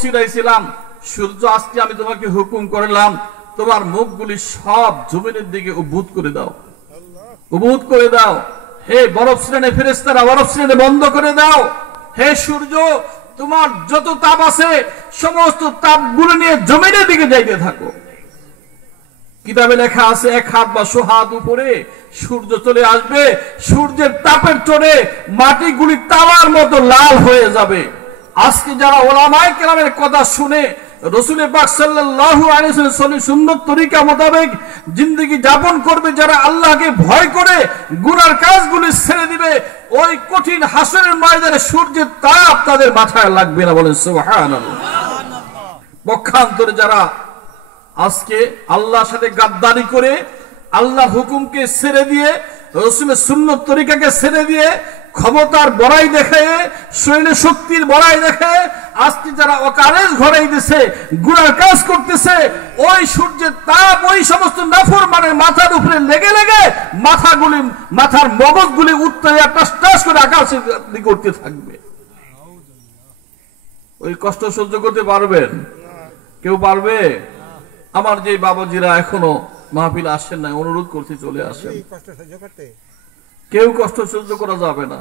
ছিড়াইছিলাম, সূর্য আজকে আমি তোমাকে হুকুম করলাম তোমার মুখগুলি সব জমিনের দিকে উদ্ভূত করে দাও, উদ্ভূত করে দাও। হে বরফ শ্রেণী ফেরেশতারা, বরফ শ্রেণী বন্ধ করে দাও। হে সূর্য, তোমার যত তাপ আছে সমস্ত তাপগুলো নিয়ে জমিনের দিকে যাইতে থাকো। কিতাবে লেখা আছে 1 হাত বা 100 হাত উপরে সূর্য চলে আসবে, সূর্যের তাপের চড়ে মাটিগুলি তাওয়ার মতো লাল হয়ে যাবে। আজকে যারা উলামায়ে কেরামের কথা শুনে রাসূল পাক সাল্লাল্লাহু আলাইহি ওয়াসাল্লাম সুন্নাত তরিকা মোতাবেক জিন্দেগি যাপন করবে, যারা আল্লাহকে ভয় করে গুনার কাজগুলি ছেড়ে দিবে, ওই কঠিন হাসরের ময়দানে সূর্যের তাপ তাদের মাথায় লাগবে না। বলেন সুবহানাল্লাহ। পক্ষান্তরে যারা আজকে আল্লাহর সাথে গাদ্দারি করে আল্লাহর হুকুমকে ছেড়ে দিয়ে রাসূলের সুন্নাত তরিকাকে ছেড়ে দিয়ে ক্ষমতার বড়াই দেখে, শরীরে শক্তির বড়াই দেখে আজকে যারা অকারেজ ঘরাইতেছে, গুনার কাজ করতেছে, ওই সূর্যের তাপ ওই সমস্ত নাফরমানের মাথার উপরে লেগে লেগে মাথার মগজগুলি উত্তরে টাস টাস করে আকাশে করতে থাকবে। ওই কষ্ট সহ্য করতে পারবেন? কেউ পারবে? আমার যে বাবাজিরা এখনো মাহফিল আসেন না, অনুরোধ করতে চলে আসেন। কেউ কষ্ট সহ্য করা যাবে না।